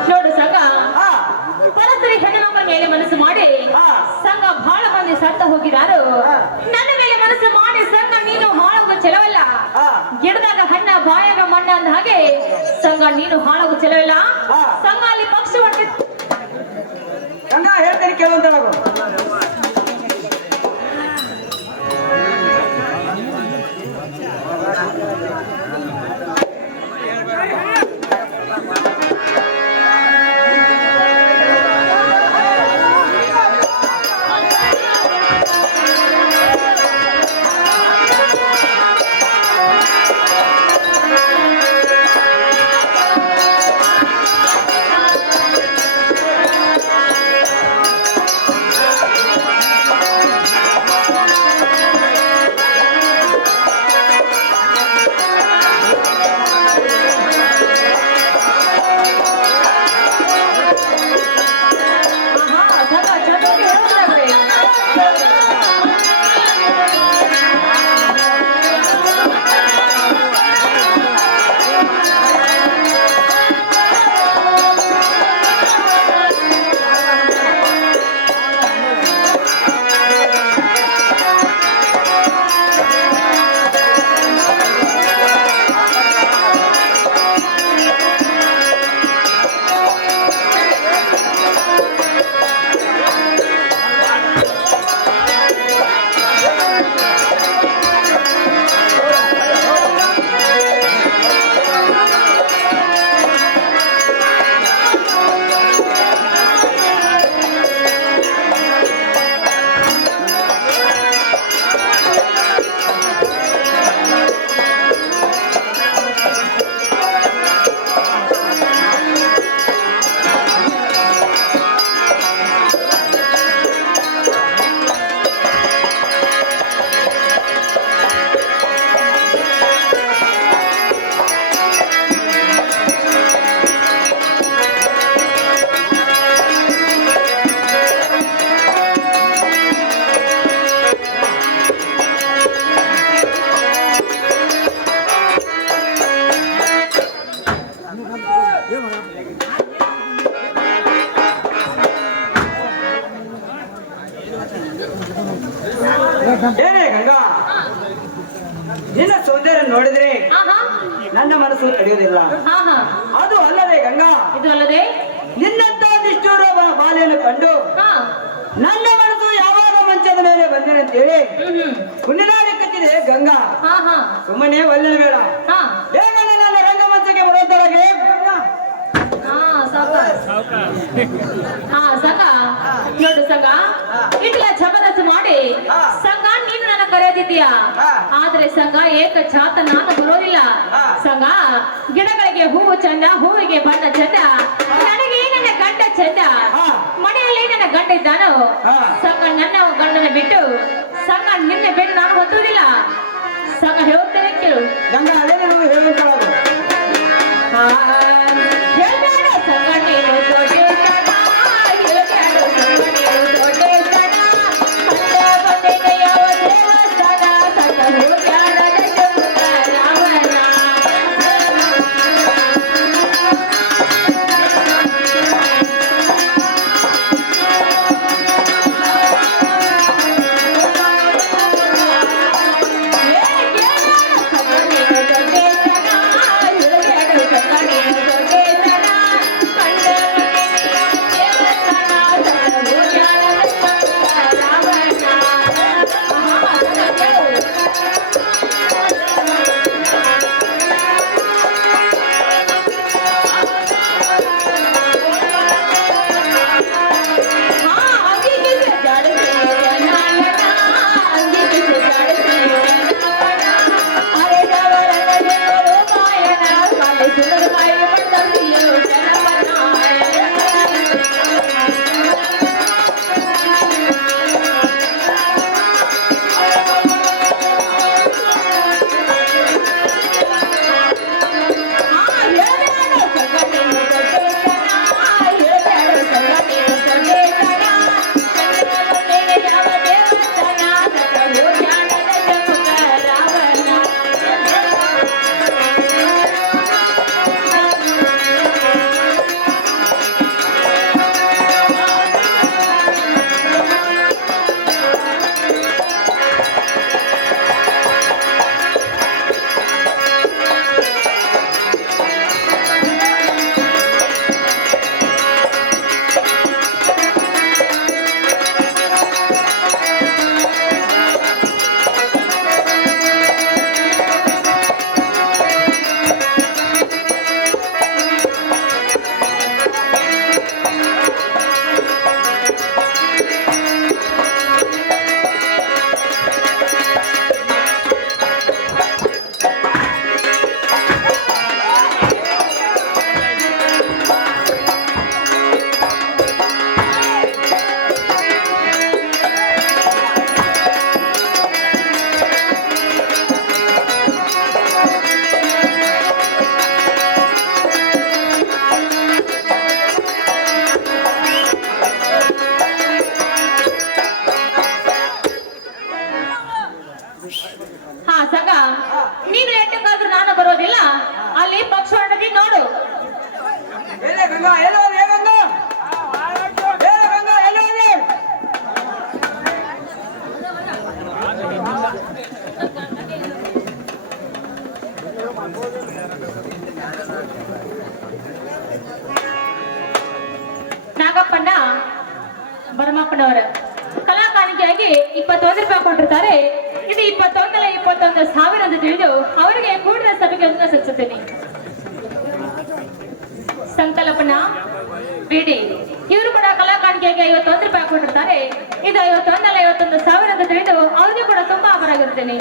ನೋಡು ಸಂಘ ಪರಸ್ಪರಿ ಹೆಣ್ಣು ಮಕ್ಕಳ ಮೇಲೆ ಮನಸ್ಸು ಮಾಡಿ ಸಂಘ ಬಹಳ ಮಂದಿ ಸತ್ತ ಹೋಗಿದಾರು ನನ್ನ ಮೇಲೆ ಮನಸ್ಸು ಮಾಡಿ ಸಂಘ ನೀನು ಹಾಳಾಗುವ ಚೆಲವಲ್ಲ ಗಿಡದಾಗ ಹಣ್ಣ ಬಾಯಾಗ ಮಣ್ಣ ಅಂದ ಹಾಗೆ ಸಂಘ ನೀನು ಹಾಳಾಗುವ ಚೆಲವಿಲ್ಲ ಸಂಘ ಅಲ್ಲಿ ಪಕ್ಷಿ ಹೊಟ್ಟಿತ್ತು ಗಂಗಾ, ಹೇಳ್ತೇನೆ ಕೇಳುವಂತ ನಾವು. ಏನೇ ಗಂಗಾ, ನಿನ್ನ ಸೌಂದರ್ಯ ನೋಡಿದ್ರೆ ಆಹಾ ನನ್ನ ಮನಸ್ಸು ತಡೆಯುವುದಿಲ್ಲ. ಆಹಾ ಅದು ಅಲ್ಲದೆ ಗಂಗಾ, ಇದು ಅಲ್ಲದೆ ನಿನ್ನಂತ ನಿಷ್ಠೂರ ಬಾಲೆಯನ್ನು ಕಂಡು ಹಾ ನನ್ನ ಮನಸ್ಸು ಯಾವಾಗ ಮಂಚದ ಮೇಲೆ ಬಂದೆನಂತೇಳಿ ಹ್ಮ್ ಕುಣಿದಾಡಕತ್ತಿದೆ ಗಂಗಾ. ಹಾ ಹಾ ಸುಮ್ಮನೆ ಒಳ್ಳೆ ಬೇಡ, ಹಾ ಬೇಗ ನನ್ನ ರಂಗಮಂಚಕ್ಕೆ ಬರೋದೊಳಗೆ ಹಾ ಸಂಘ ನೋಡು ಸಂಘ ಇಟ್ಲ ಜಬರದಸ್ತು ಮಾಡಿ ಸಂಘ ನೀನು ನನ್ನ ಕರೆದಿದ್ದೀಯಾ, ಆದ್ರೆ ಸಂಘ ಏಕ ಛಾತ ನಾನು ಬರೋದಿಲ್ಲ. ಸಂಘ ಗಿಡಗಳಿಗೆ ಹೂವು ಚಂದ, ಹೂವಿಗೆ ಬಣ್ಣ ಚಂದ, ನನಗೆ ನನ್ನ ಗಂಡ ಚಂದ, ಮನೆಯಲ್ಲಿ ನನ್ನ ಗಂಡ ಇದ್ದಾನೋ ಸಂಘ ನನ್ನ ಗಂಡನ ಬಿಟ್ಟು ಸಂಘ ನಿನ್ನೆ ಬಿಟ್ಟು ನಾನು ಹೊತ್ತುವುದಿಲ್ಲ. ಸಂಘ ಹೇಳ್ತೇನೆ ಕೇಳು ಗಂಗಾ, ಅದೇ ನಾವು ಹೇಳುವಂತದ್ದು. ಹೇಳ್ಬೇಡ ಸಂಘ ನೀನು ದೊಡ್ಡತನ, ಹೇಳ್ಬೇಡ ಸಂಘ ನೀನು ದೊಡ್ಡತನ, ಕಂಡ ಬಂದಿದೆ ಯಾವ ದೇವಸ್ಥಾನ, ಸತ್ತ ಹೋಗ್ಯಾಡ ಜಗತ್ತ ರಾವಣ. ಹಾ ಸಂಘ ನೀನು ಎಟ್ಟಕ್ಕಾದ್ರೂ ನಾನು ಬರೋದಿಲ್ಲ. ಅಲ್ಲಿ ಪಕ್ಷ ಹೊರಡಿ ನೋಡು. ಏನೇ ಗಂಗಾ, ಎಲ್ಲೋ ಏ ಗಂಗಾ, ಏ ಗಂಗಾ, ಎಲ್ಲೋ ಇದೆ? ನಾಗಪ್ಪಣ್ಣ ಭರಮಪ್ಪನವರ ಕಲಾ ಕಾಣಿಕೆಯಾಗಿ 21 ರೂಪಾಯಿ ಕೊಟ್ಟಿರ್ತಾರೆ. ಇದು 21,21,000 ಅಂತ ತಿಳಿದು ಅವರಿಗೆ ಕೂಡಿದ ಸಭೆಗೆ ಸಲ್ಲಿಸುತ್ತೇನೆ. ಸಂಕಲ್ಪನ ಬಿಡಿ, ಇವರು ಕೂಡ ಕಲಾ ಕಾಣಿಕೆಯಾಗಿ 51 ರೂಪಾಯಿ ಕೊಟ್ಟಿರ್ತಾರೆ. ಇದು 51,51,000 ಅಂತ ತಿಳಿದು ಅವರಿಗೆ ಕೂಡ ತುಂಬಾ ಆಭಾರಾಗಿರುತ್ತೇನೆ.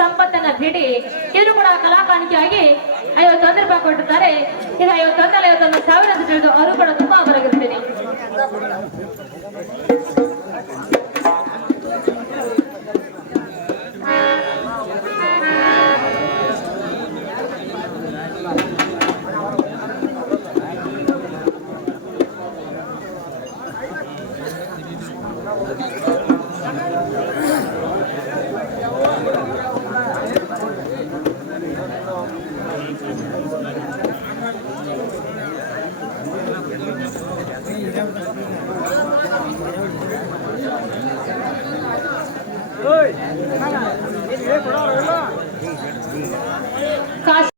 ಸಂಪತ್ತನ್ನ ಬಿಡಿ, ಇವರು ಕೂಡ ಕಲಾ ಕಾಣಿಕೆಯಾಗಿ 51 ರೂಪಾಯಿ ಕೊಟ್ಟಿರ್ತಾರೆ. ಇದು 51,51,000 ಅಂತ ತಿಳಿದು ಅವರು ಕೂಡ ತುಂಬಾ ಆಭಾರಾಗಿರುತ್ತೇನೆ. ಕಾಶಿ